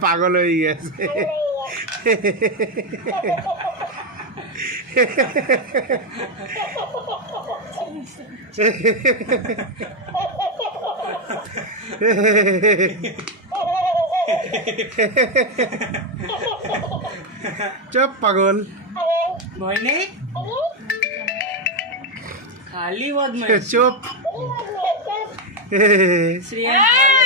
pago lo digas. Chop pagol. Boy ni? Kali wad mo. Chop. Sriya.